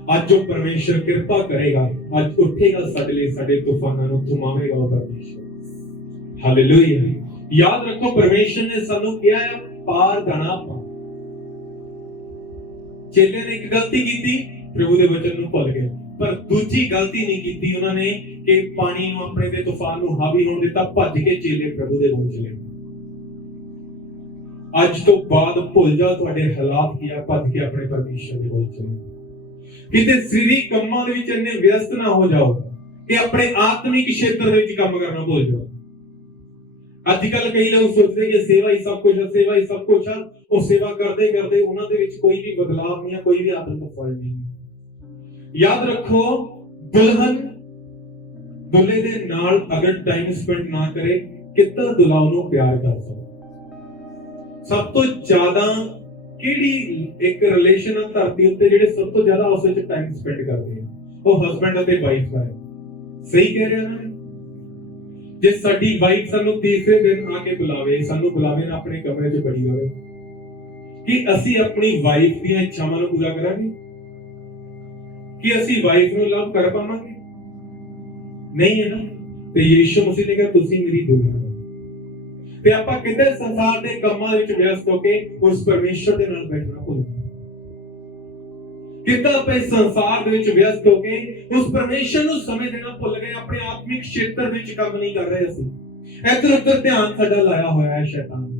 आज जो परमेश्वर कृपा करेगा, आज उठेगा साडे लिए, साडे तूफानां नूं थमावेगा वो परमेश्वर। हालेलुया। याद रखो परमेश्वर ने सानू कहा है पार जाना। चेले ने एक गलती की थी, प्रभु के वचन नूं भुल गए। पर दूजी गलती नहीं की थी उन्होंने कि पानी नूं अपने ते तूफान नूं हावी होण दिता, भज के चेले प्रभु दे कोल चले। आज तो बाद भुल जाओ तुहाडे हालात की, भज के अपने परमेश्वर दे कोल चले। किते सरीरिक कम्मां दे विच इन्ने व्यस्त ना हो जाओ कि अपने आत्मिक क्षेत्र दे विच काम करना भुल जाओ। आजकल कई लोग सोचते हैं कि सेवा ही सब कुछ है, सेवा ही सब कुछ है। वो सेवा करते करते उन्होंने विच कोई भी बदलाव नहीं है, कोई भी आत्मिक फल नहीं है। याद रखो, दुल्हन दुल्हे दे नाल अगर टाइम स्पेंड ना करे, कितना दुल्हा उन्हें प्यार कर सकता। सब तो ज्यादा किहड़ी एक रिलेशन धरती उत्ते जिहड़े सब तो ज्यादा उस विच टाइम स्पेंड करते हैं, वो हस्बैंड अते वाइफ का है। सही कह रहे हैं ना? जे साडी वाइफ सानू तीसरे दिन आके बुलावे, सानू बुलावे ना अपने कमरे च बड़ी रहे, कि असी अपनी वाइफ दी इच्छावां नूं पूरा करांगे? कि असी वाइफ नूं लव कर पावांगे? नहीं है ना। ते यीशु मसीह ने कहा तुसी मेरी दुल्हन हो। ते आपां किते संसार दे कम्मां विच व्यस्त होके उस परमेश्वर दे नाल बैठना भुल गए। कितना पे संसार दे विच व्यस्त होके उस परमेश्वर नूं समय देना भुल गए, अपने आत्मिक क्षेत्र विच काम नहीं कर रहे। असीं इधर उधर ध्यान साडा लाया होया है शैतान ने।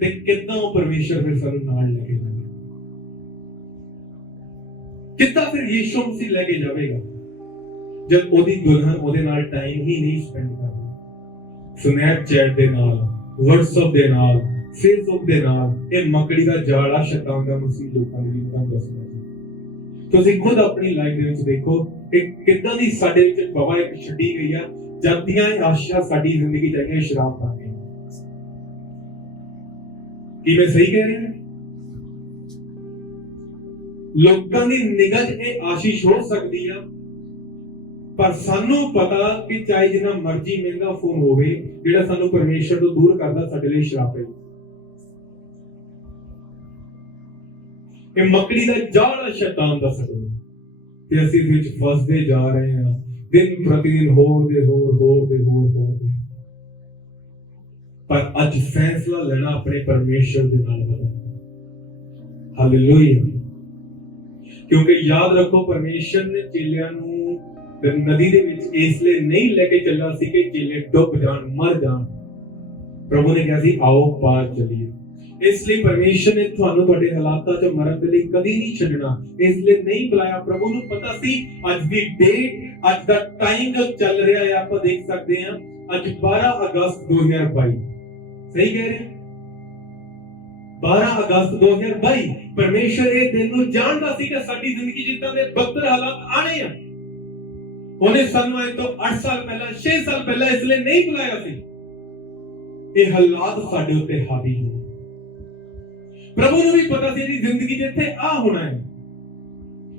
ते कितना वो परमेश्वर फिर सानू नाल लेके जाएगा, कितना फिर यीशु मसीह लेके जाएगा जब ओदी दुल्हन ओदे नाल टाइम ही नहीं स्पेंड कर रही। ਸਨੈਪਚੈਟ ਦੇ ਨਾਲ, WhatsApp ਦੇ ਨਾਲ, Facebook ਦੇ ਨਾਲ, ਇਹ ਮੱਕੜੀ ਦਾ ਜਾਲ ਆ, ਸ਼ੈਤਾਨ ਦਾ ਮਸੀਹ ਲੋਕਾਂ ਦੇ ਲਈ ਦੱਸਦਾ। ਤੁਸੀਂ ਖੁਦ ਆਪਣੀ ਲਾਈਫ ਦੇ ਵਿੱਚ ਦੇਖੋ ਕਿ ਕਿੱਦਾਂ ਦੀ ਸਾਡੇ ਵਿੱਚ ਹਵਾ ਇੱਕ ਛੱਡੀ ਗਈ ਆ, ਜਾਂਦੀਆਂ ਆਸ਼ਾ ਸਾਡੀ ਜ਼ਿੰਦਗੀ ਚਾਹੀਏ ਸ਼ਰਾਬ ਪਾ ਕੇ। ਕੀ ਮੈਂ ਸਹੀ ਕਹਿ ਰਿਹਾ? ਲੋਕਾਂ ਦੀ ਨਿਗਾਹ 'ਚ ਇਹ ਆਸ਼ੀਸ਼ ਹੋ ਸਕਦੀ ਆ, ਪਰ ਸਾਨੂੰ ਪਤਾ ਕਿ ਚਾਹੇ ਜਿੰਨਾ ਮਰਜ਼ੀ ਮਹਿੰਗਾ ਫੋਨ ਹੋਵੇ, ਜਿਹੜਾ ਸਾਨੂੰ ਪਰਮੇਸ਼ਰ ਤੋਂ ਦੂਰ ਕਰਦਾ, ਸਾਡੇ ਲਈ ਸ਼ਰਾਪ ਹੈ। ਇਹ ਮੱਕੜੀ ਦਾ ਜਾਲ ਹੈ ਸ਼ੈਤਾਨ ਦਾ ਸਾਡੇ, ਤੇ ਅਸੀਂ ਇਸ ਵਿੱਚ ਫਸਦੇ ਜਾ ਰਹੇ ਹਾਂ, ਦਿਨ ਪ੍ਰਤੀ ਦਿਨ ਹੋਰ ਦੇ ਹੋਰ। ਪਰ ਅੱਜ ਫੈਸਲਾ ਲੈਣਾ ਆਪਣੇ ਪਰਮੇਸ਼ਰ ਦੇ ਨਾਲ ਬਦਲ। ਹਾਲੇਲੂਇਆ। ਕਿਉਂਕਿ ਯਾਦ ਰੱਖੋ, ਪਰਮੇਸ਼ਰ ਨੇ ਚੇਲਿਆਂ ਨੂੰ ਨਦੀ ਦੇ ਵਿੱਚ ਇਸ ਲਈ ਨਹੀਂ ਲੈ ਕੇ ਚੱਲਾ ਸੀ ਕਿ ਚੇਲੇ ਡੁੱਬ ਜਾਣ, ਮਰ ਜਾਣ। ਪ੍ਰਭੂ ਨੇ ਕਿਹਾ ਸੀ ਆਓ ਪਾਰ ਚਲੀਏ। ਇਸ ਲਈ ਪਰਮੇਸ਼ਰ ਨੇ ਤੁਹਾਨੂੰ ਤੁਹਾਡੇ ਹਾਲਾਤਾਂ 'ਚ ਮਰਨ ਦੇ ਲਈ ਕਦੀ ਨਹੀਂ ਛੱਡਣਾ, ਇਸ ਲਈ ਨਹੀਂ ਬੁਲਾਇਆ। ਪ੍ਰਭੂ ਨੂੰ ਪਤਾ ਸੀ ਅੱਜ ਦੀ ਡੇਟ, ਅੱਜ ਦਾ ਟਾਈਮ ਜੋ ਚੱਲ ਰਿਹਾ ਹੈ, ਆਪਾਂ ਦੇਖ ਸਕਦੇ ਹਾਂ ਅੱਜ 12 ਅਗਸਤ 2022। ਸਹੀ ਕਹਿ ਰਹੇ? 12 ਅਗਸਤ 2022। ਪਰਮੇਸ਼ਰ ਇਹ ਦਿਨ ਨੂੰ ਜਾਣਦਾ ਸੀ ਕਿ ਸਾਡੀ ਜ਼ਿੰਦਗੀ ਜਿੱਦਾਂ ਦੇ ਬਦਤਰ ਹਾਲਾਤ ਆਣੇ ਆ। ਉਹਨੇ ਸਾਨੂੰ ਅੱਜ ਤੋਂ 8 ਸਾਲ ਪਹਿਲਾਂ, 6 ਸਾਲ ਪਹਿਲਾਂ ਇਸ ਲਈ ਨਹੀਂ ਬੁਲਾਇਆ ਸੀ। ਇਹ ਹਾਲਾਤ ਸਾਡੇ ਉੱਤੇ ਹਾਵੀ ਹੋਣ। ਪ੍ਰਭੂ ਨੂੰ ਵੀ ਪਤਾ ਸੀ ਇਹਦੀ ਜ਼ਿੰਦਗੀ 'ਚ ਇੱਥੇ ਆ ਹੋਣਾ ਹੈ।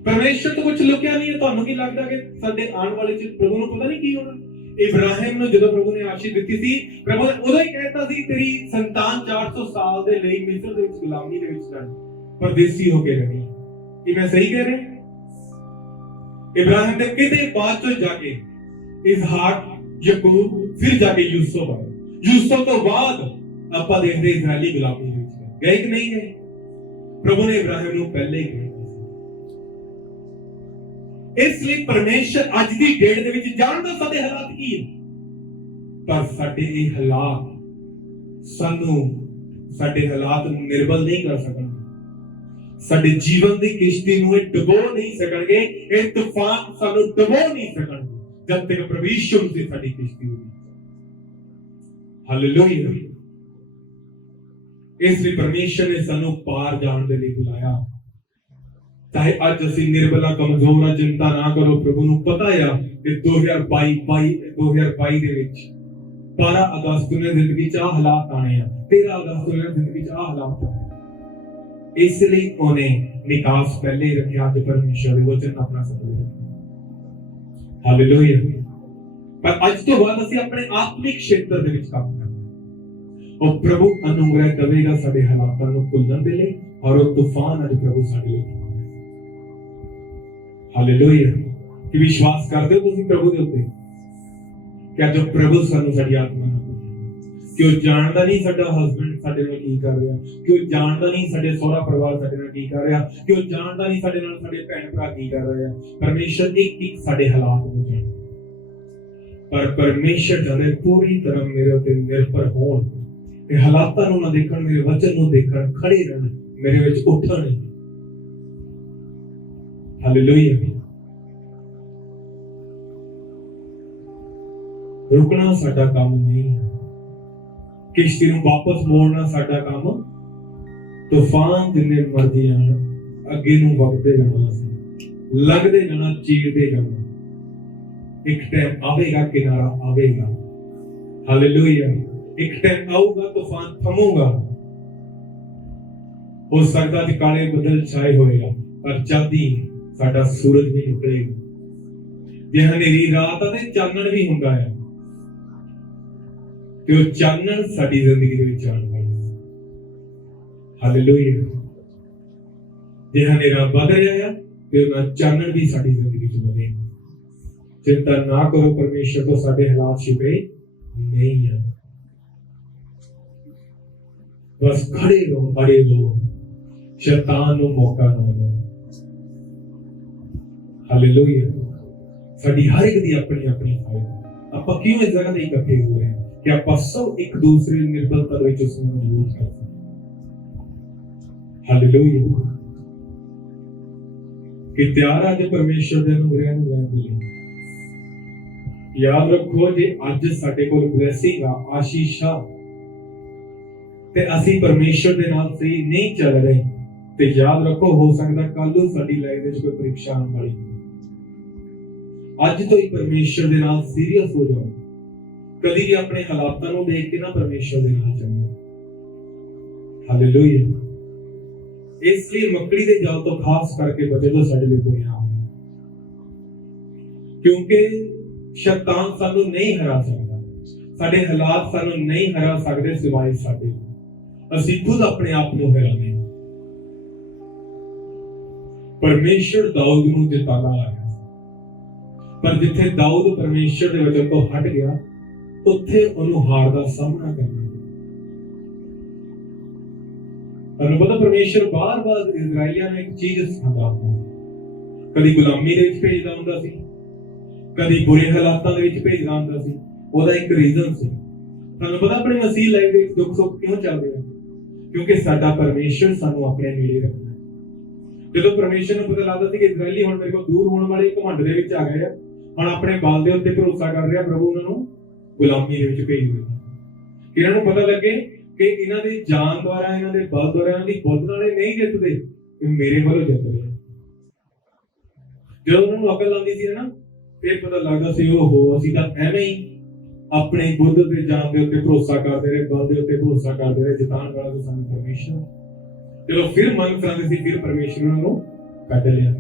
ਪਰਮੇਸ਼ਰ ਤੋਂ ਕੁਝ ਲੁਕਿਆ ਨਹੀਂ ਹੈ। ਤੁਹਾਨੂੰ ਕੀ ਲੱਗਦਾ ਕਿ ਸਾਡੇ ਆਉਣ ਵਾਲੇ 'ਚ ਪ੍ਰਭੂ ਨੂੰ ਪਤਾ ਨਹੀਂ ਕੀ ਹੋਣਾ? ਇਬਰਾਹਿਮ ਨੂੰ ਜਦੋਂ ਪ੍ਰਭੂ ਨੇ ਆਸ਼ੀਸ਼ ਦਿੱਤੀ ਸੀ, ਪ੍ਰਭੂ ਨੇ ਉਦੋਂ ਹੀ ਕਹਿਤਾ ਸੀ ਤੇਰੀ ਸੰਤਾਨ 400 ਸਾਲ ਦੇ ਲਈ ਮਿਸਰ ਦੇ ਵਿੱਚ ਗੁਲਾਮੀ ਦੇ ਵਿੱਚ ਰਹਿਣੀ, ਪਰਦੇਸੀ ਹੋ ਕੇ ਰਹਿਣੀ। ਕੀ ਮੈਂ ਸਹੀ ਕਹਿ ਰਿਹਾ? ਇਬਰਾਹਿਮ ਦੇ ਕਿਤੇ ਬਾਅਦ ਤੋਂ ਜਾ ਕੇ ਇਸਹਾਕ, ਯਾਕੂਬ, ਫਿਰ ਜਾ ਕੇ ਯੂਸੁਫ ਆਏ। ਯੂਸੁਫ ਤੋਂ ਬਾਅਦ ਆਪਾਂ ਦੇਖਦੇ ਇਜ਼ਰਾਈਲੀ ਗੁਲਾਮੀ ਵਿੱਚ ਗਏ ਕਿ ਨਹੀਂ ਗਏ? ਪ੍ਰਭੂ ਨੇ ਇਬਰਾਹਿਮ ਨੂੰ ਪਹਿਲੇ ਹੀ ਕਿਹਾ। ਇਸ ਲਈ ਪਰਮੇਸ਼ਰ ਅੱਜ ਦੀ ਡੇਟ ਦੇ ਵਿੱਚ ਜਾਣਦਾ ਸਾਡੇ ਹਾਲਾਤ ਕੀ ਹੈ, ਪਰ ਸਾਡੇ ਇਹ ਹਾਲਾਤ ਸਾਡੇ ਹਾਲਾਤ ਨੂੰ ਨਿਰਬਲ ਨਹੀਂ ਕਰ ਸਕਣਗੇ। ਸਾਡੇ ਜੀਵਨ ਦੀ ਕਿਸ਼ਤੀ ਨੂੰ ਇਹ ਡੁਬੋ ਨਹੀਂ ਸਕਣਗੇ। ਇਹ ਤੂਫਾਨ ਸਾਨੂੰ ਡੁਬੋ ਨਹੀਂ ਸਕਣਗੇ ਜਦ ਤੱਕ ਪ੍ਰਭੂ ਯਿਸੂ ਮਸੀਹ ਸਾਡੀ ਕਿਸ਼ਤੀ ਹੋਵੇ। ਹਾਲੇਲੂਇਆ। ਇਸ ਲਈ ਪਰਮੇਸ਼ਰ ਨੇ ਸਾਨੂੰ ਪਾਰ ਜਾਣ ਦੇ ਲਈ ਬੁਲਾਇਆ। ਚਾਹੇ ਅੱਜ ਅਸੀਂ ਨਿਰਬਲਾ, ਕਮਜ਼ੋਰ ਆ, ਚਿੰਤਾ ਨਾ ਕਰੋ। ਪ੍ਰਭੂ ਨੂੰ ਪਤਾ ਆ ਕਿ 2022 ਦੇ ਵਿੱਚ 12 ਅਗਸਤ ਨੂੰ ਜ਼ਿੰਦਗੀ 'ਚ ਆਹ ਹਾਲਾਤ ਆਣੇ ਆ, 13 ਅਗਸਤ ਨੂੰ ਜ਼ਿੰਦਗੀ 'ਚ ਆਹ ਹਾਲਾਤ ਆਣੇ। ਇਸ ਲਈ ਉਹਨੇ ਨਿਕਾਸ ਪਹਿਲੇ ਹੀ ਰੱਖਿਆ। ਅੱਜ ਪਰਮੇਸ਼ਰ ਦੇ ਵਚਨ ਆਪਣਾ ਸਤਿਕਾਰ ਕਰੋ। ਹਾਲੇਲੂਇਆ। ਪਰ ਅੱਜ ਤੋਂ ਬਾਅਦ ਅਸੀਂ ਆਪਣੇ ਆਤਮਿਕ ਖੇਤਰ ਦੇ ਵਿੱਚ ਕੰਮ ਕਰਨਾ। ਉਹ ਪ੍ਰਭੂ ਅਨੁਗ੍ਰਹਿ ਦੇਵੇਗਾ ਸਾਡੇ ਹਾਲਾਤਾਂ ਨੂੰ ਭੁੱਲਣ ਦੇ ਲਈ, ਔਰ ਉਹ ਤੂਫਾਨ ਅੱਜ ਪ੍ਰਭੂ ਸਾਡੇ ਲਈ। ਹਾਲੇਲੂਇਆ। ਕਿ ਵਿਸ਼ਵਾਸ ਕਰਦੇ ਹੋ ਤੁਸੀਂ ਪ੍ਰਭੂ ਦੇ ਉੱਤੇ ਕਿ ਅੱਜ ਪ੍ਰਭੂ ਸਾਨੂੰ ਸਾਡੀ ਆਤਮਾ ਨੂੰ, ਕਿ ਉਹ ਜਾਣਦਾ ਨਹੀਂ ਸਾਡਾ ਹਸਬੈਂਡ ਸਾਡੇ ਨਾਲ ਕੀ ਕਰ ਰਿਹਾ, ਕਿ ਉਹ ਜਾਣਦਾ ਨਹੀਂ ਸਾਡੇ ਸਹੁਰਾ ਪਰਿਵਾਰ ਸਾਡੇ ਨਾਲ ਕੀ ਕਰ ਰਿਹਾ, ਕਿ ਉਹ ਜਾਣਦਾ ਨਹੀਂ ਸਾਡੇ ਨਾਲ ਸਾਡੇ ਭੈਣ ਭਰਾ ਕੀ ਕਰ ਰਹੇ ਆ। ਪਰਮੇਸ਼ਰ ਇੱਕ ਸਾਡੇ ਹਾਲਾਤ ਨੂੰ ਜਾਣਦਾ, ਪਰ ਪਰਮੇਸ਼ਰ ਚਾਹੁੰਦਾ ਪੂਰੀ ਤਰ੍ਹਾਂ ਮੇਰੇ ਉੱਤੇ ਨਿਰਭਰ ਹੋਣ, ਇਹ ਹਾਲਾਤਾਂ ਨੂੰ ਨਾ ਦੇਖਣ, ਮੇਰੇ ਵਚਨ ਨੂੰ ਦੇਖਣ, ਖੜੇ ਰਹਿਣ, ਮੇਰੇ ਵਿੱਚ ਉੱਠਣ। ਹਾਲੇਲੂਇਆ। ਰੁਕਣਾ ਸਾਡਾ ਕੰਮ ਨਹੀਂ, ਕਿਸ਼ਤੀ ਨੂੰ ਵਾਪਸ ਮੋੜਨਾ ਸਾਡਾ ਕੰਮ। ਤੂਫਾਨ ਜਿੰਨੇ ਮਰਜ਼ੀ ਆਣ, ਅੱਗੇ ਨੂੰ ਵਗਦੇ ਜਾਣਾ, ਅਸੀਂ ਲੱਗਦੇ ਜਾਣਾ, ਚੀਰਦੇ ਜਾਣਾ। ਇੱਕ ਟਾਈਮ ਆਵੇਗਾ, ਕਿਨਾਰਾ ਆਵੇਗਾ। ਹਾਲੇਲੂਇਆ। ਇੱਕ ਟਾਈਮ ਆਊਗਾ, ਤੂਫਾਨ ਥਮੂਗਾ। ਹੋ ਸਕਦਾ ਕਿ ਕਾਲੇ ਬੱਦਲ ਛਾਏ ਹੋਏਗਾ, ਪਰ ਜਲਦੀ ਸਾਡਾ ਸੂਰਜ ਵੀ ਨਿਕਲੇਗਾ। ਜੇ ਹਨੇਰੀ ਰਾਤ ਆ ਤੇ ਚਾਨਣ ਵੀ ਹੁੰਦਾ ਹੈ, ਕਿ ਉਹ ਚਾਨਣ ਸਾਡੀ ਜ਼ਿੰਦਗੀ ਦੇ ਵਿੱਚ ਆਉਣ ਵਾਲਾ। ਹਾਲੇਲੂਇਆ। ਜੇ ਹਨੇਰਾ ਵੱਧ ਰਿਹਾ ਹੈ ਤੇ ਉਹਦਾ ਚਾਨਣ ਵੀ ਸਾਡੀ ਜ਼ਿੰਦਗੀ 'ਚ ਵਧੇਗਾ। ਚਿੰਤਾ ਨਾ ਕਰੋ, ਪਰਮੇਸ਼ਰ ਤੋਂ ਸਾਡੇ ਹਾਲਾਤ ਛਿਪੇ ਨਹੀਂ ਹੈ। ਬਸ ਖੜੇ ਰਹੋ, ਅੜੇ ਰਹੋ, ਸ਼ੈਤਾਨ ਨੂੰ ਮੌਕਾ ਨਾ ਦਿਓ। ਹਾਲੇਲੂਇਆ। ਸਾਡੀ ਹਰ ਇੱਕ ਦੀ ਆਪਣੀ ਆਪਣੀ ਫਾਇਦਾ। ਆਪਾਂ ਕਿਉਂ ਇਸ ਜਗ੍ਹਾ ਤੇ ਇਕੱਠੇ ਹੋਏ ਹਾਂ ਕਿ ਆਪਾਂ ਸਭ ਇੱਕ ਦੂਸਰੇ ਦੀ ਨਿਰਬਲਤਾ ਵਿੱਚ ਉਸ ਨੂੰ ਮਜ਼ਬੂਤ ਕਰ ਸਕੀਏ। ਹਾਲੇਲੂਇਆ। ਕਿ ਤਿਆਰ ਅੱਜ ਪਰਮੇਸ਼ਰ ਦੇ ਅਨੁਗ੍ਰਹਿ ਨੂੰ ਲੈਣ ਦੇ ਲਈ। याद रखो जे अज साडे कोल ब्लैसिंग आ आशीषा ते असी परमेश्वर दे नाल सही नहीं चल रहे ते याद रखो हो सकदा कल नूं साडी लाइफ विच कोई परीक्षा आउण वाली अज तो ही परमेश्वर दे नाल सीरियस हो जाओ कदी भी अपने हालातां नूं देख के ना परमेश्वर दे नाल चलो हालेलुया इसलिए मकड़ी दे जाल तो खास करके बचे तो साडे लिए दुनिया क्योंकि शैतान सानू नहीं हरा सकता साडे हालात सानू नहीं हरा सकते सिवाय साडे ਅਸੀਂ खुद अपने आप ਨੂੰ ਹਰਾਨੇ परमेश्वर दाऊद ਨੂੰ ਜਿਤਾਣਾ ਆਇਆ ਪਰ ਜਿੱਥੇ दाऊद परमेश्वर ਦੇ ਵਚਨ ਤੋਂ ਹਟ ਗਿਆ ਉੱਥੇ ਉਹਨੂੰ ਹਾਰ ਦਾ ਸਾਹਮਣਾ ਕਰਨਾ ਤੁਹਾਨੂੰ ਪਤਾ परमेश्वर ਬਾਰ-ਬਾਰ ਇਜ਼ਰਾਈਲੀਆਂ ਨੂੰ ਇੱਕ ਚੀਜ਼ ਸਿਖਾਉਂਦਾ ਹੁੰਦਾ ਕਦੀ ਗੁਲਾਮੀ ਦੇ ਵਿੱਚ ਭੇਜਦਾ ਹੁੰਦਾ ਸੀ ਕਦੀ ਬੁਰੇ ਹਾਲਾਤਾਂ ਦੇ ਵਿੱਚ ਭੇਜਦਾ ਹੁੰਦਾ ਸੀ ਉਹਦਾ ਇੱਕ ਰੀਜ਼ਨ ਸੀ ਤੁਹਾਨੂੰ ਪਤਾ ਆਪਣੇ ਮਸੀਹ ਲਾਈਫ ਦੇ ਦੁੱਖ ਸੁੱਖ ਕਿਉਂ ਚੱਲਦੇ ਆ ਕਿਉਂਕਿ ਸਾਡਾ ਪਰਮੇਸ਼ਰ ਸਾਨੂੰ ਆਪਣੇ ਨੇੜੇ ਰੱਖਦਾ ਜਦੋਂ ਪਰਮੇਸ਼ਰ ਨੂੰ ਪਤਾ ਲੱਗਦਾ ਸੀ ਕਿ ਇਜ਼ਰਾਈਲੀ ਹੁਣ ਮੇਰੇ ਕੋਲ ਦੂਰ ਹੋਣ ਵਾਲੇ ਘਮੰਡ ਦੇ ਵਿੱਚ ਆ ਗਏ ਆ ਹੁਣ ਆਪਣੇ ਬਲ ਦੇ ਉੱਤੇ ਭਰੋਸਾ ਕਰ ਰਿਹਾ ਪ੍ਰਭੂ ਉਹਨਾਂ ਨੂੰ ਗੁਲਾਮੀ ਦੇ ਵਿੱਚ ਭੇਜ ਦਿੰਦਾ ਕਿ ਇਹਨਾਂ ਨੂੰ ਪਤਾ ਲੱਗੇ ਕਿ ਇਹਨਾਂ ਦੀ ਜਾਨ ਦੁਆਰਾ ਇਹਨਾਂ ਦੇ ਬਲ ਦੁਆਰਾ ਇਹਨਾਂ ਦੀ ਬੁੱਧ ਨਾਲੇ ਨਹੀਂ ਜਿੱਤਦੇ ਇਹ ਮੇਰੇ ਵੱਲੋਂ ਜਿੱਤਦੇ ਆ ਜਦੋਂ ਉਹਨਾਂ ਨੂੰ ਅਕਲ ਆਉਂਦੀ ਸੀ ਨਾ ਫਿਰ ਪਤਾ ਲੱਗਦਾ ਸੀ ਉਹ ਅਸੀਂ ਤਾਂ ਐਵੇਂ ਹੀ अपने बुद्ध ते जान दे उत्ते भरोसा करते रहे बल दे उत्ते भरोसा करते रहे जितान वाला तो सानू परमेश्वर चलो फिर मन करांदे सी फिर परमेश्वर ਨੂੰ ਕੱਢ ਲਿਆ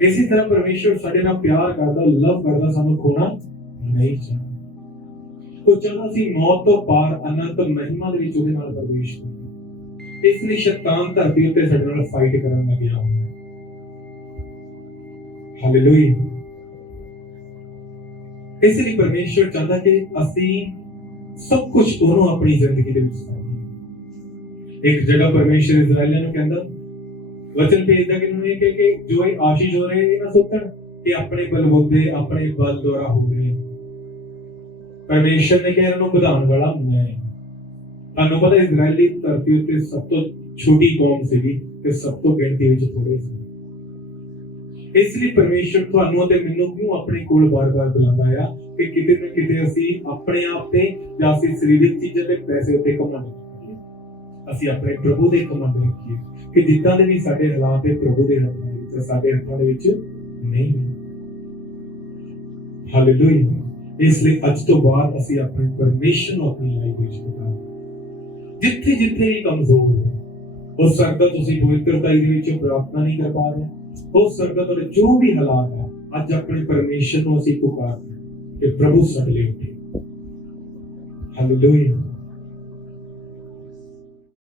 इसी तरह परमेश्वर ਸਾਡੇ ਨਾਲ ਪਿਆਰ ਕਰਦਾ ਲਵ ਕਰਦਾ ਸਾਨੂੰ ਖੋਣਾ ਨਹੀਂ ਚਾਹੁੰਦਾ ਉਹ ਚਾਹੁੰਦਾ ਸੀ ਮੌਤ ਤੋਂ ਪਾਰ ਅਨੰਤ ਮਹਿਮਾ ਦੇ ਵਿੱਚ ਉਹਦੇ ਨਾਲ ਪ੍ਰਵੇਸ਼ ਕਰਨਾ ਇਸ ਲਈ ਸ਼ੈਤਾਨ ਧਰਤੀ ਉੱਤੇ ਸਾਡੇ ਨਾਲ ਫਾਈਟ ਕਰਨ ਲੱਗਿਆ ਹਾਲੇਲੂਇਆ इसलिए परमेश्वर चाहता कि ਅਸੀਂ सब कुछ ਉਹਨੂੰ ਆਪਣੀ ਜ਼ਿੰਦਗੀ ਦੇ ਵਿੱਚ ਪਾਈਏ ਇੱਕ ਜਗ੍ਹਾ ਪਰਮੇਸ਼ਰ ਇਜ਼ਰਾਈਲੀਆਂ ਨੂੰ ਕਹਿੰਦਾ ਵਚਨ ਭੇਜਦਾ ਕਿ ਉਹਨੇ ਕਿ ਜੋ ਇਹ ਆਸ਼ੀਸ਼ ਹੋ ਰਹੇ ਇਹ ਨਾ ਸੋਚਣ ਕਿ ਆਪਣੇ ਬਲਬੂਤੇ ਆਪਣੇ ਬਲ ਦੁਆਰਾ ਹੋ ਰਹੇ ਪਰਮੇਸ਼ਰ ਨੇ ਕਿਹਾ ਇਹਨਾਂ ਨੂੰ ਵਧਾਉਣ ਵਾਲਾ ਮੈਂ ਤੁਹਾਨੂੰ ਪਤਾ ਇਜ਼ਰਾਈਲੀ ਧਰਤੀ ਉੱਤੇ ਸਭ ਤੋਂ ਛੋਟੀ ਕੌਮ ਸੀਗੀ ਤੇ ਸਭ ਤੋਂ ਗਿਣਤੀ ਵਿੱਚ ਥੋੜੇ ਸੀ इसलिए परमेश्वर ਤੁਹਾਨੂੰ ਅਤੇ ਮੈਨੂੰ ਕਿਉਂ ਆਪਣੇ ਕੋਲ ਬਾਰ-ਬਾਰ ਬੁਲਾਉਂਦਾ ਆ ਕਿ ਕਿਤੇ ਨਾ ਕਿਤੇ ਅਸੀਂ ਆਪਣੇ ਆਪ ਤੇ ਜਾਂ ਅਸੀਂ ਸਰੀਰਕ ਚੀਜ਼ਾਂ ਤੇ ਪੈਸੇ ਉੱਤੇ ਘਮੰਡ ਕਰੀਏ ਅਸੀਂ ਆਪਣੇ ਪ੍ਰਭੂ ਦੇ ਘਮੰਡ ਰੱਖੀਏ ਕਿ ਜਿੱਦਾਂ ਦੇ ਵੀ ਸਾਡੇ ਹਾਲਾਤ ਤੇ ਪ੍ਰਭੂ ਦੇ ਹੱਥਾਂ ਦੇ ਵਿੱਚ ਸਾਡੇ ਹੱਥਾਂ ਦੇ ਵਿੱਚ ਨਹੀਂ ਹਾਲੇਲੂਇਆ ਇਸ ਲਈ ਅੱਜ ਤੋਂ ਬਾਅਦ ਅਸੀਂ ਆਪਣੇ ਪਰਮੇਸ਼ਰ ਨੂੰ ਆਪਣੀ ਲਾਈਫ ਵਿੱਚ ਬੁਲਾਓ ਜਿੱਥੇ ਜਿੱਥੇ ਵੀ ਕਮਜ਼ੋਰ ਹੋ ਉਸ ਸਕਦਾ ਤੁਸੀਂ ਪਵਿੱਤਰਤਾਈ ਦੇ ਵਿੱਚ ਪ੍ਰਾਰਥਨਾ ਨਹੀਂ ਕਰ ਪਾ ਰਹੇ हो सकता है जो भी हालात है आज अपने परमेश्वर को ਅਸੀਂ ਪੁਕਾਰਦੇ ਕਿ ਪ੍ਰਭੂ ਸਾਡੇ ਲਈ ਉੱਠੇ ਹਾਲੇਲੂਇਆ